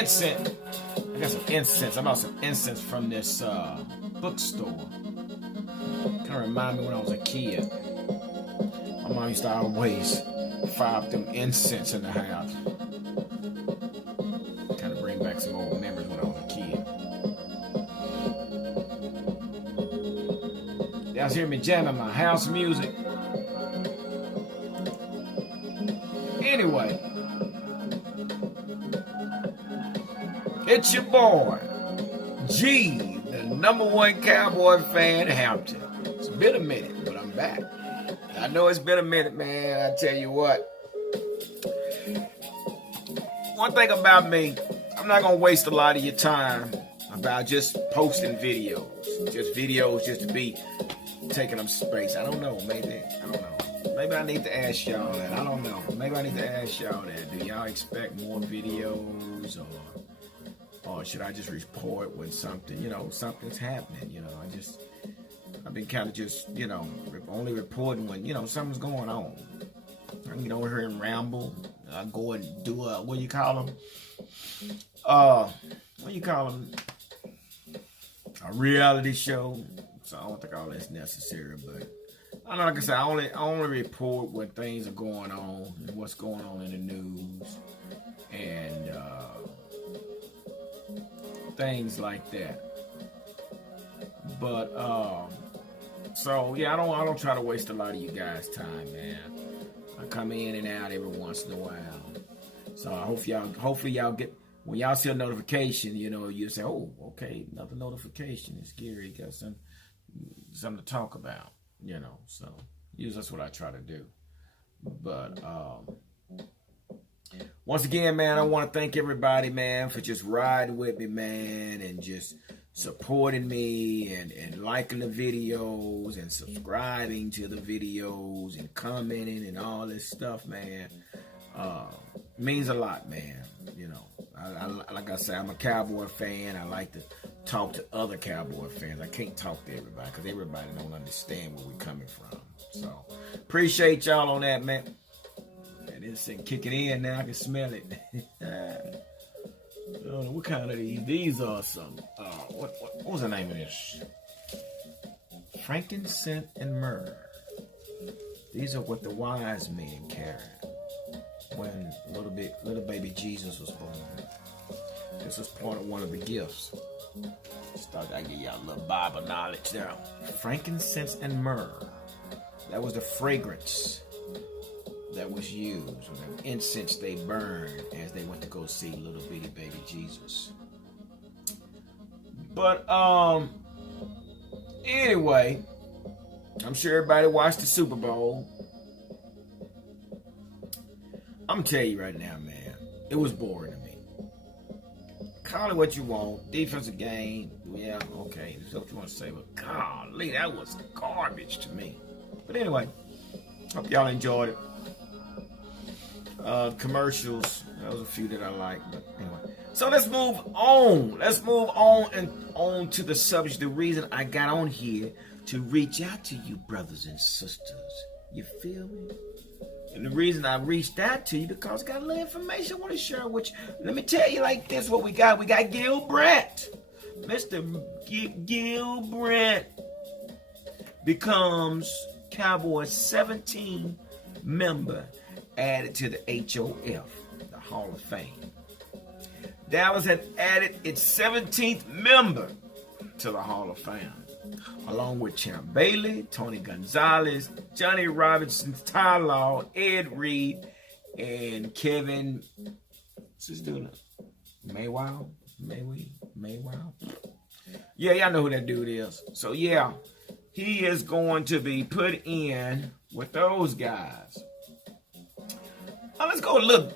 incense. I got some incense. I bought some incense from this bookstore. Kind of remind me when I was a kid. My mom used to always fire up them incense in the house. Kind of bring back some old memories when I was a kid. Y'all hear me jamming my house music. Anyway, it's your boy, G, the #1 Cowboy fan, Hampton. It's been a minute, but I'm back. I know it's been a minute, man. I tell you what. One thing about me, I'm not going to waste a lot of your time about just posting videos. Just videos just to be taking up space. I don't know. Maybe. I don't know. Maybe I need to ask y'all that. I don't know. Maybe I need to ask y'all that. Do y'all expect more videos, or should I just report when something, something's happening? I've been kind of just, only reporting when, something's going on. I can get over here and ramble. I go and do what do you call them? A reality show. So I don't think all that's necessary, but like I said, I only report when things are going on and what's going on in the news and things like that. But so yeah, I don't try to waste a lot of you guys' time, man. I come in and out every once in a while. So I hope hopefully y'all get, when y'all see a notification, you say, oh, okay, another notification. It's Gary, got something to talk about. So usually that's what I try to do. But once again, man, I want to thank everybody, man, for just riding with me, man, and just supporting me and liking the videos and subscribing to the videos and commenting and all this stuff, man. Means a lot, man. Like I said, I'm a Cowboy fan. I like to talk to other Cowboy fans. I can't talk to everybody because everybody don't understand where we're coming from. So appreciate y'all on that, man. And it's kicking in now. I can smell it. What kind of these? These are some. What was the name of this? Frankincense and myrrh. These are what the wise men carried when little baby Jesus was born. This was part of one of the gifts. Just thought I'd give y'all a little Bible knowledge there. Frankincense and myrrh. That was the fragrance that was used, or the incense they burned as they went to go see little bitty baby Jesus. But anyway, I'm sure everybody watched the Super Bowl. I'm gonna tell you right now, man, it was boring to me. Call it what you want. Defensive game, yeah, okay, that's what you want to say, but golly, that was garbage to me. But anyway, hope y'all enjoyed it. Commercials, there was a few that I liked, but anyway. So let's move on. Let's move on and on to the subject. The reason I got on here to reach out to you, brothers and sisters. You feel me? And the reason I reached out to you because I got a little information I want to share with you. Let me tell you like this what we got. We got Gil Brandt. Mr. Gil Brandt becomes Cowboys 17 member added to the HOF, the Hall of Fame. Dallas had added its 17th member to the Hall of Fame, along with Champ Bailey, Tony Gonzalez, Johnny Robinson, Ty Law, Ed Reed, and Kevin, what's his dude? Maywow? Yeah, y'all know who that dude is. So yeah, he is going to be put in with those guys. Now let's go a little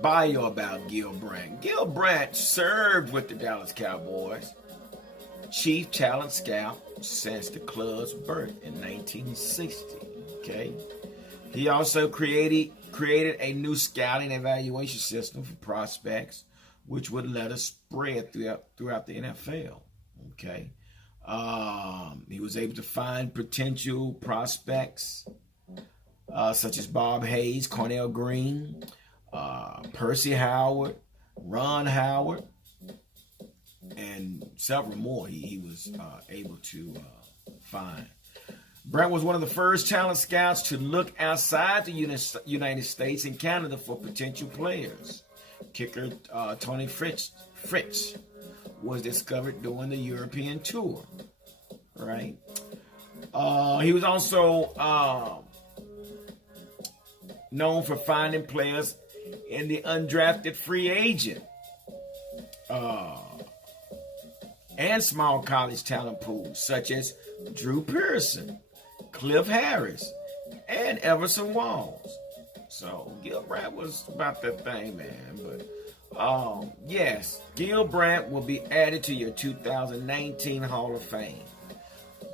bio about Gil Brandt. Gil Brandt served with the Dallas Cowboys, chief talent scout since the club's birth in 1960. Okay, he also created a new scouting evaluation system for prospects, which would let us spread throughout the NFL. Okay, he was able to find potential prospects such as Bob Hayes, Cornell Green, Percy Howard, Ron Howard, and several more he was able to find. Brandt was one of the first talent scouts to look outside the United States and Canada for potential players. Kicker Tony Fritz was discovered during the European tour. Right? He was also known for finding players in the undrafted free agent and small college talent pools, such as Drew Pearson, Cliff Harris, and Everson Walls. So Gil Brandt was about that thing, man. But yes, Gil Brandt will be added to your 2019 Hall of Fame.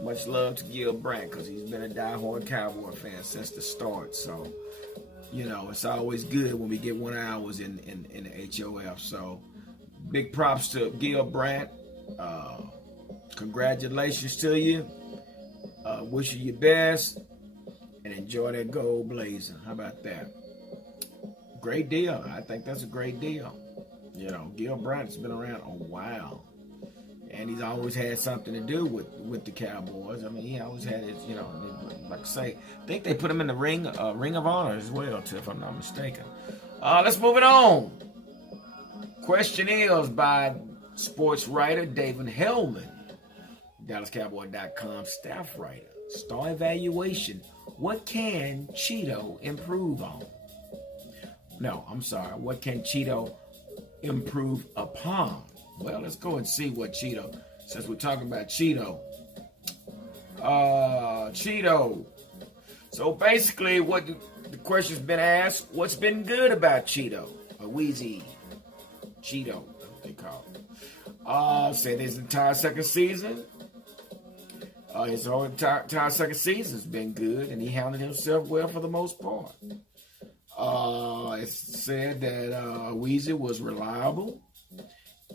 Much love to Gil Brandt, because he's been a diehard Cowboy fan since the start. So, you know, it's always good when we get 1 hour in the HOF. So, big props to Gil Brandt. Congratulations to you. Wish you your best. And enjoy that gold blazer. How about that? Great deal. I think that's a great deal. You know, Gil Brandt's been around a while. And he's always had something to do with the Cowboys. I mean, he always had his, you know, like I say, I think they put him in the Ring of Honor as well, too, if I'm not mistaken. Let's move it on. Question is by sports writer David Hellman, DallasCowboy.com staff writer. Star evaluation. What can Cheeto improve on? No, I'm sorry. What can Cheeto improve upon? Well, let's go and see what Cheeto, since we're talking about Cheeto. Cheeto. So basically, what the question's been asked, what's been good about Cheeto? Awuzie. Cheeto, that's what they call it. Said his entire second season. His whole entire second season's been good, and he handled himself well for the most part. It said that Awuzie was reliable,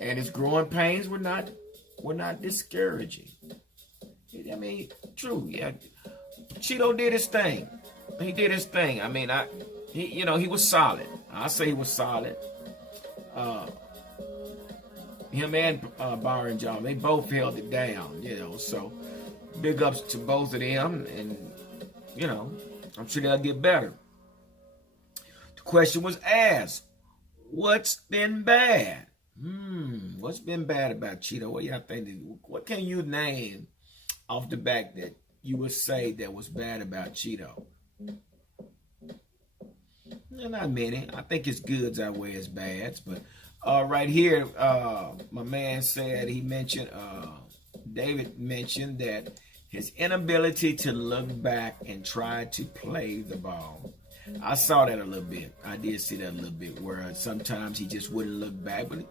and his growing pains were not discouraging. I mean, true, yeah. Cheeto did his thing. He did his thing. I mean, he was solid. I say he was solid. Him and Byron John, they both held it down, you know. So big ups to both of them, and you know, I'm sure they'll get better. The question was asked, what's been bad? What's been bad about Cheeto? What y'all think? What can you name off the back that you would say that was bad about Cheeto? Not many. I think his goods outweigh his bads. But right here, my man said David mentioned that his inability to look back and try to play the ball. I saw that a little bit. I did see that a little bit, where sometimes he just wouldn't look back. But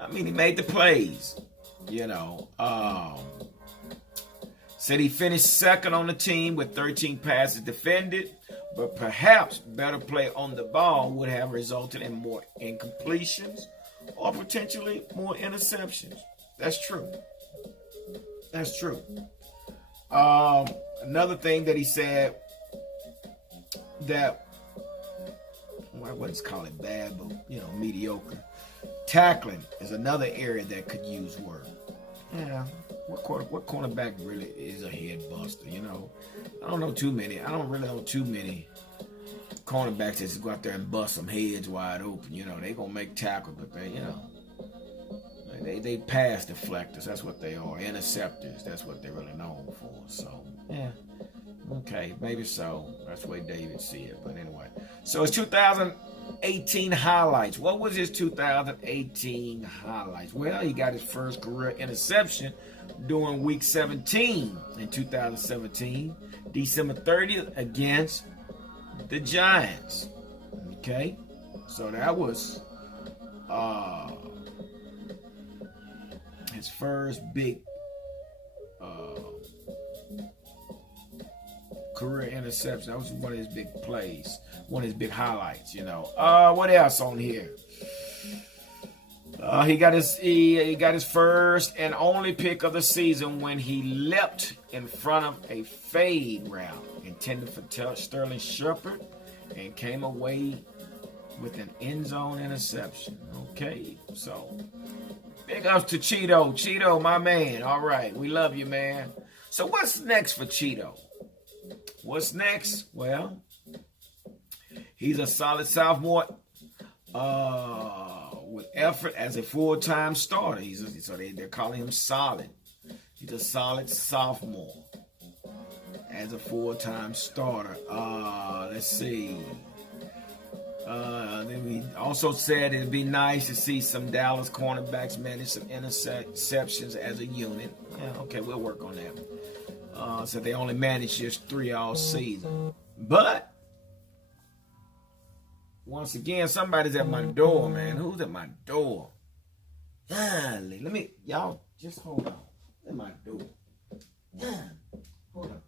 I mean, he made the plays, you know. Said he finished second on the team with 13 passes defended, but perhaps better play on the ball would have resulted in more incompletions or potentially more interceptions. That's true. That's true. Another thing that he said that, I wouldn't call it bad, but you know, mediocre. Tackling is another area that could use work. Yeah, what cornerback really is a head buster? You know, I don't really know too many cornerbacks that just go out there and bust some heads wide open. You know, they gonna make tackles, but they pass deflectors. That's what they are. Interceptors. That's what they're really known for. So yeah. Okay, maybe so. That's the way David see it. But anyway. So it's 2018 highlights. What was his 2018 highlights? Well, he got his first career interception during week 17 in 2017, December 30th against the Giants. Okay? So that was his first big career interception. That was one of his big plays, one of his big highlights, you know. What else on here? He got his first and only pick of the season when he leapt in front of a fade route intended for Sterling Shepard and came away with an end zone interception. Okay, so big ups to Cheeto. Cheeto, my man. All right, we love you, man. So what's next for Cheeto? What's next? Well, he's a solid sophomore with effort as a full-time starter. So they're calling him solid. He's a solid sophomore as a full-time starter. Let's see. Then we also said it'd be nice to see some Dallas cornerbacks manage some interceptions as a unit. Yeah, okay, we'll work on that. So they only managed just 3 all season. But once again, somebody's at my door, man. Who's at my door? Golly, y'all just hold on. At my door. Hold on.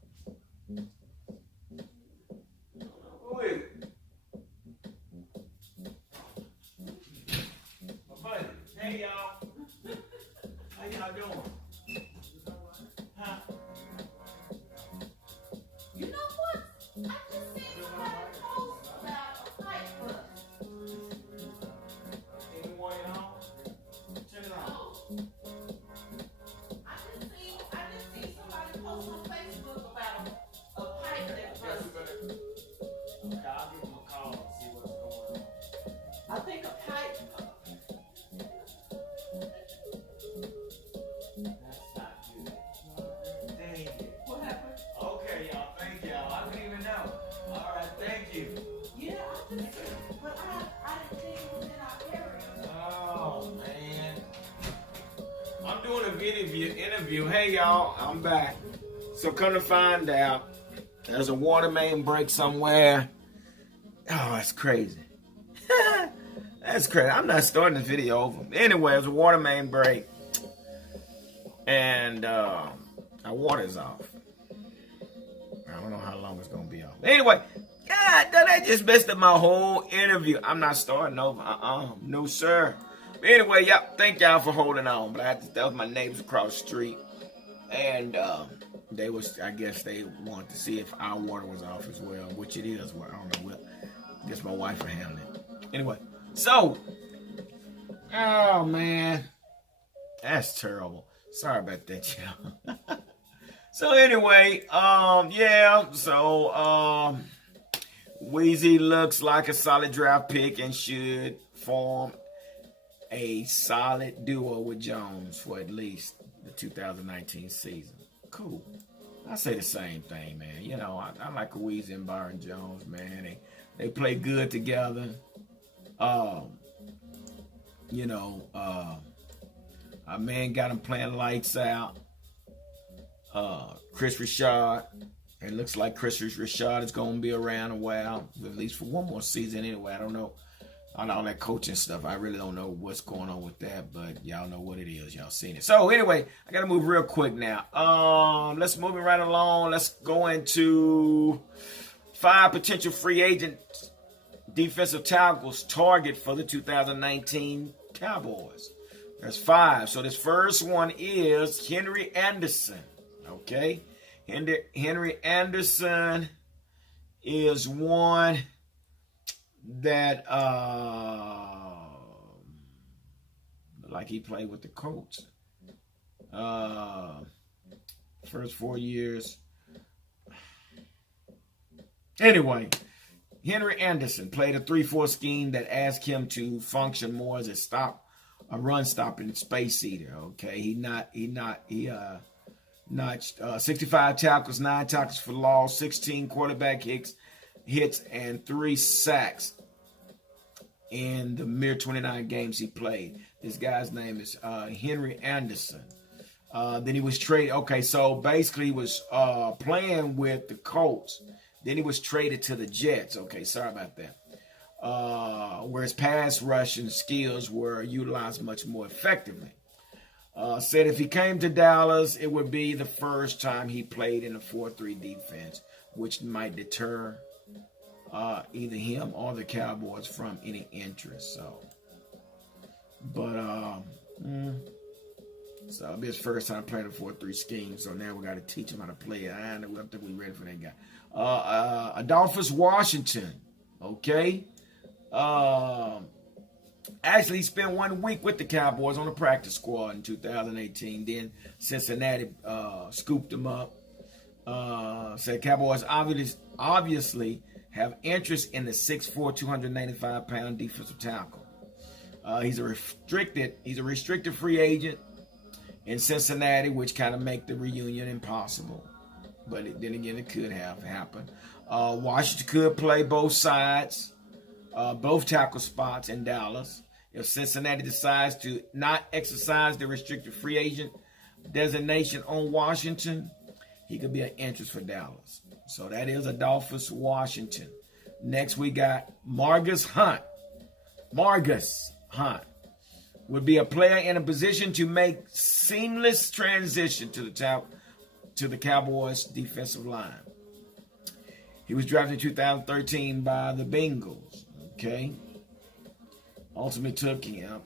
Who is it? My buddy. Hey, y'all. How y'all doing? Huh? You know what? I just seen somebody post about a fight bus. Anyone at home? Check it out. I just seen somebody post on Facebook about a pipe that burst. Okay, I'll give him a call and see what's going on. I think a pipe. That's not good. Dang it. What happened? Okay, y'all. Thank y'all. I didn't even know. All right, thank you. Yeah, I just seen, but I didn't think it was in our area. Oh, man. I'm doing a interview. Hey, y'all. I'm back. So come to find out, there's a water main break somewhere. Oh, that's crazy. That's crazy. I'm not starting this video over. Anyway, there's a water main break. And our water's off. I don't know how long it's going to be off. Anyway, God, that just messed up my whole interview. I'm not starting over. No, sir. But anyway, yep, thank y'all for holding on. But that was my neighbors across the street. And I guess they wanted to see if our water was off as well, which it is. Well, I don't know. I guess my wife will handle it. Anyway, so, oh, man. That's terrible. Sorry about that, y'all. So anyway, Awuzie looks like a solid draft pick and should form a solid duo with Jones for at least the 2019 season. Cool. I say the same thing, man. You know, I like Awuzie and Byron Jones, man. They play good together. Our man got him playing lights out. Chris Rashad. It looks like Chris Rashad is going to be around a while, at least for one more season anyway. I don't know. On all that coaching stuff, I really don't know what's going on with that, but y'all know what it is. Y'all seen it. So anyway, I got to move real quick now. Let's move it right along. Let's go into 5 potential free agent defensive tackles target for the 2019 Cowboys. There's 5. So this first one is Henry Anderson. Okay. Henry Anderson is one that like he played with the Colts. First 4 years. Anyway, Henry Anderson played a 3-4 scheme that asked him to function more as a run stopping space eater. Okay, he notched 65 tackles, 9 tackles for loss, 16 quarterback hits, and 3 sacks in the mere 29 games he played. This guy's name is Henry Anderson. Then he was traded. Okay, so basically he was playing with the Colts. Then he was traded to the Jets. Okay, sorry about that. Where his pass rushing skills were utilized much more effectively. Said if he came to Dallas, it would be the first time he played in a 4-3 defense, which might deter either him or the Cowboys from any interest. So it'll be his first time playing a 4-3 scheme. So now we got to teach him how to play it. I don't think we're ready for that guy. Adolphus Washington, okay, Actually, he spent 1 week with the Cowboys on the practice squad in 2018. Then Cincinnati scooped him up. Said Cowboys obviously have interest in the 6'4", 295-pound defensive tackle. He's a restricted free agent in Cincinnati, which kind of make the reunion impossible. But then again, it could have happened. Washington could play both sides, both tackle spots in Dallas. If Cincinnati decides to not exercise the restricted free agent designation on Washington, he could be an interest for Dallas. So that is Adolphus Washington. Next, we got Margus Hunt. Margus Hunt would be a player in a position to make seamless transition to the Cowboys defensive line. He was drafted in 2013 by the Bengals. Okay. Ultimately took him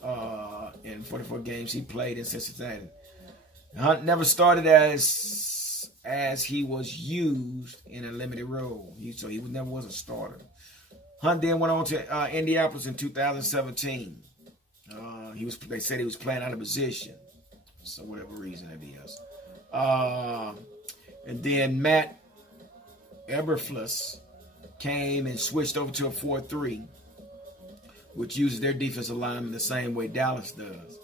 in 44 games he played in Cincinnati. Hunt never started as he was used in a limited role. So he never was a starter. Hunt then went on to Indianapolis in 2017. They said he was playing out of position, so whatever reason it is. And then Matt Eberflus came and switched over to a 4-3, which uses their defensive lineman the same way Dallas does.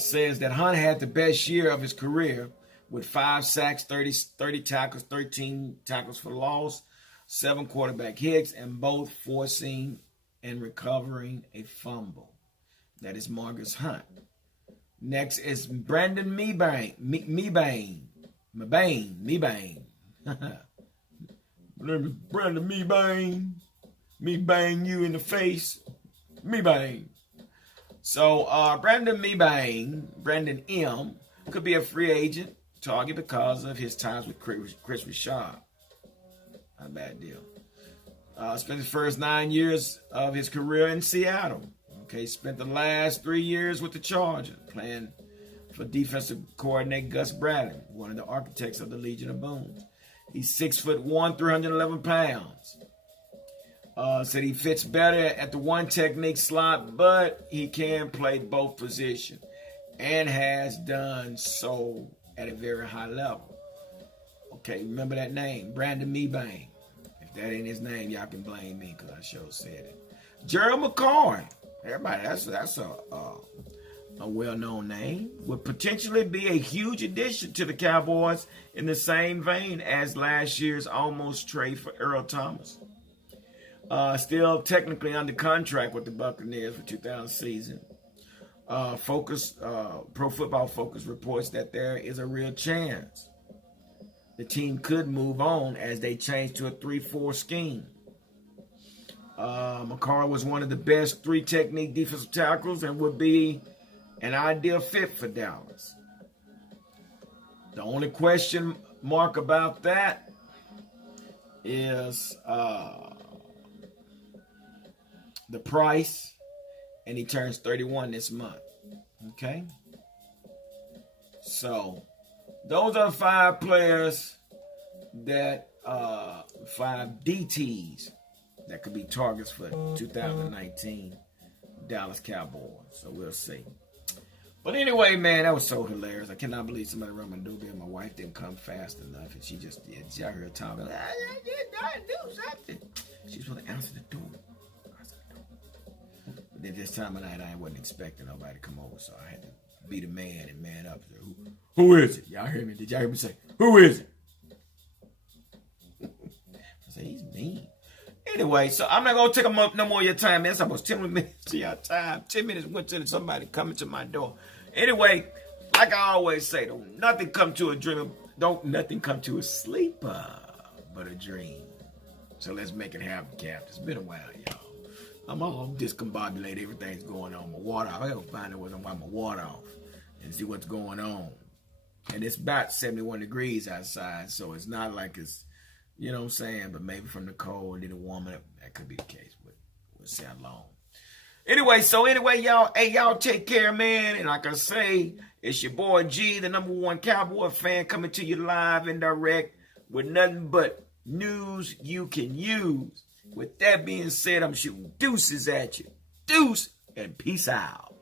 Says that Hunt had the best year of his career with 5 sacks, 30 tackles, 13 tackles for loss, 7 quarterback hits, and both forcing and recovering a fumble. That is Margus Hunt. Next is Brandon Mebane. Mebane. Brandon Mebane. Me bang you in the face. Mebane. So Brandon Mebane, Brandon M, could be a free agent target because of his times with Chris Rashad. Not a bad deal. Spent his first 9 years of his career in Seattle. Okay, spent the last 3 years with the Chargers, playing for defensive coordinator Gus Bradley, one of the architects of the Legion of Boom. He's 6'1", 311 pounds. Said he fits better at the one technique slot, but he can play both positions and has done so at a very high level. Okay, remember that name, Brandon Mebane. If that ain't his name, y'all can blame me because I sure said it. Gerald McCoy. Everybody, that's a well-known name. Would potentially be a huge addition to the Cowboys in the same vein as last year's almost trade for Earl Thomas. Still technically under contract with the Buccaneers for 2000 season. Pro Football Focus reports that there is a real chance the team could move on as they change to a 3-4 scheme. McCarr was one of the best 3-technique defensive tackles and would be an ideal fit for Dallas. The only question mark about that is the price, and he turns 31 this month. Okay? So, those are 5 players that, 5 DTs that could be targets for 2019 Dallas Cowboys. So we'll see. But anyway, man, that was so hilarious. I cannot believe somebody run my doorbell and my wife didn't come fast enough. And she just did. She out here talking. I do something. She was supposed to answer the door. But then this time of night, I wasn't expecting nobody to come over. So I had to be the man and man up. Who is it? Y'all hear me? Did y'all hear me say, who is it? I said, he's mean. Anyway, so I'm not going to take up no more of your time, man. It's almost 10 minutes to your time. 10 minutes went to somebody coming to my door. Anyway, like I always say, don't nothing come to a sleeper but a dream. So let's make it happen, Cap. It's been a while, y'all. I'm all discombobulated. Everything's going on. My water off. I got to find out why my water off and see what's going on. And it's about 71 degrees outside, so it's not like it's, you know what I'm saying? But maybe from the cold and then it warming up. That could be the case. But we'll see how long. Anyway, y'all. Hey, y'all take care, man. And like I say, it's your boy G, the #1 Cowboy fan, coming to you live and direct with nothing but news you can use. With that being said, I'm shooting deuces at you. Deuce and peace out.